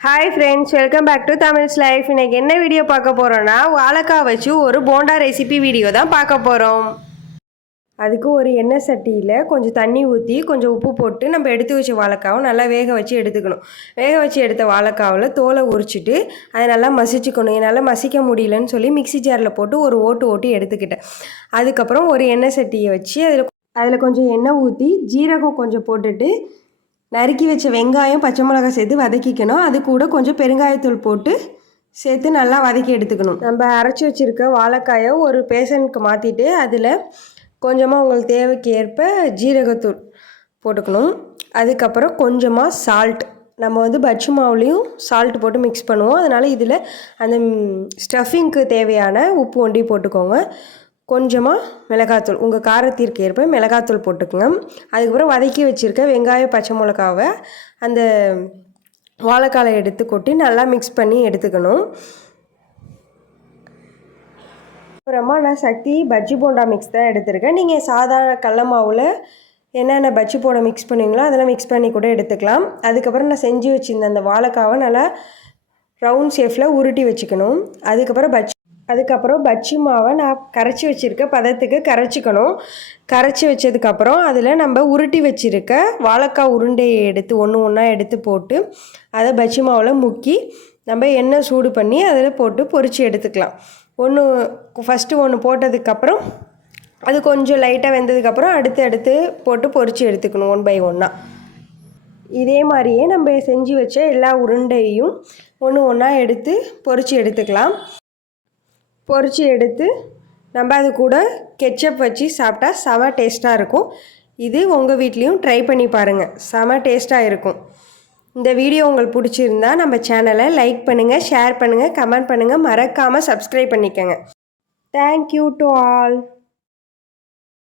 Hi friends welcome back to Tamils life இன்னைக்கு என்ன video பார்க்க போகிறோன்னா வாழைக்காய் வச்சு ஒரு போண்டா ரெசிபி வீடியோ தான் பார்க்க போகிறோம் அதுக்கு ஒரு எண்ணெய் சட்டியில் கொஞ்சம் தண்ணி ஊற்றி கொஞ்சம் உப்பு போட்டு நம்ம எடுத்து வச்ச வாழைக்காவும் நல்லா வேக வச்சு எடுத்துக்கணும். வேக வச்சு எடுத்த வாழைக்காவில் தோலை உரிச்சிட்டு அதை நல்லா மசிச்சுக்கணும். என்னால் மசிக்க முடியலன்னு சொல்லி மிக்ஸி ஜாரில் போட்டு ஒரு ஓட்டு ஓட்டி எடுத்துக்கிட்டேன். அதுக்கப்புறம் ஒரு எண்ணெய் சட்டியை வச்சு அதில் அதில் கொஞ்சம் எண்ணெய் ஊற்றி ஜீரகம் கொஞ்சம் போட்டுட்டு நறுக்கி வச்ச வெங்காயம் பச்சை மிளகாய் சேர்த்து வதக்கிக்கணும். அது கூட கொஞ்சம் பெருங்காயத்தூள் போட்டு சேர்த்து நல்லா வதக்கி எடுத்துக்கணும். நம்ம அரைச்சி வச்சுருக்க வாழைக்காயை ஒரு பேசனுக்கு மாற்றிட்டு அதில் கொஞ்சமாக உங்களுக்கு தேவைக்கு ஏற்ப ஜீரகத்தூள் போட்டுக்கணும். அதுக்கப்புறம் கொஞ்சமாக சால்ட் நம்ம வந்து பஜ்ஜி மாவுலேயும் சால்ட் போட்டு மிக்ஸ் பண்ணுவோம். அதனால் இதில் அந்த ஸ்டஃபிங்க்கு தேவையான உப்பு ஒண்டி போட்டுக்கோங்க. கொஞ்சமாக மிளகாத்தூள் உங்கள் காரத்திற்கு ஏற்ப மிளகாத்தூள் போட்டுக்கோங்க. அதுக்கப்புறம் வதக்கி வச்சுருக்க வெங்காயம் பச்சை மிளகாவை அந்த வாழைக்காலை எடுத்து கொட்டி நல்லா மிக்ஸ் பண்ணி எடுத்துக்கணும். அப்புறமா நான் சக்தி பஜ்ஜி போண்டா மிக்ஸ் தான் எடுத்திருக்கேன். நீங்கள் சாதாரண கடல மாவில் என்னென்ன பஜ்ஜி போண்டா மிக்ஸ் பண்ணுவீங்களோ அதெல்லாம் மிக்ஸ் பண்ணி கூட எடுத்துக்கலாம். அதுக்கப்புறம் நான் செஞ்சு வச்சுருந்த அந்த வாழைக்காவை நல்லா ரவுண்ட் ஷேஃபில் உருட்டி வச்சுக்கணும். அதுக்கப்புறம் பஜ்ஜி அதுக்கப்புறம் பஜ்ஜி மாவை நான் கரைச்சி வச்சுருக்க பதத்துக்கு கரைச்சிக்கணும். கரைச்சி வச்சதுக்கப்புறம் அதில் நம்ம உருட்டி வச்சுருக்க வாழைக்காய் உருண்டையை எடுத்து ஒன்று ஒன்றா எடுத்து போட்டு அதை பஜ்ஜி மாவில் முக்கி நம்ம எண்ணெய் சூடு பண்ணி அதில் போட்டு பொரித்து எடுத்துக்கலாம். ஒன்று ஃபஸ்ட்டு ஒன்று போட்டதுக்கப்புறம் அது கொஞ்சம் லைட்டாக வெந்ததுக்கப்புறம் அடுத்து அடுத்து போட்டு பொரித்து எடுத்துக்கணும் ஒன் பை ஒன்றா இதே மாதிரியே நம்ம செஞ்சு வச்ச எல்லா உருண்டையும் ஒன்று ஒன்றா எடுத்து பொரித்து எடுத்துக்கலாம். பொரித்து எடுத்து நம்ம அது கூட கெச்சப் வச்சு சாப்பிட்டா செம டேஸ்ட்டாக இருக்கும். இது உங்கள் வீட்லேயும் ட்ரை பண்ணி பாருங்கள் செம டேஸ்ட்டாக இருக்கும். இந்த வீடியோ உங்களுக்கு பிடிச்சிருந்தா நம்ம சேனலை லைக் பண்ணுங்கள் ஷேர் பண்ணுங்கள் கமெண்ட் பண்ணுங்கள் மறக்காமல் சப்ஸ்கிரைப் பண்ணிக்கோங்க. Thank you to all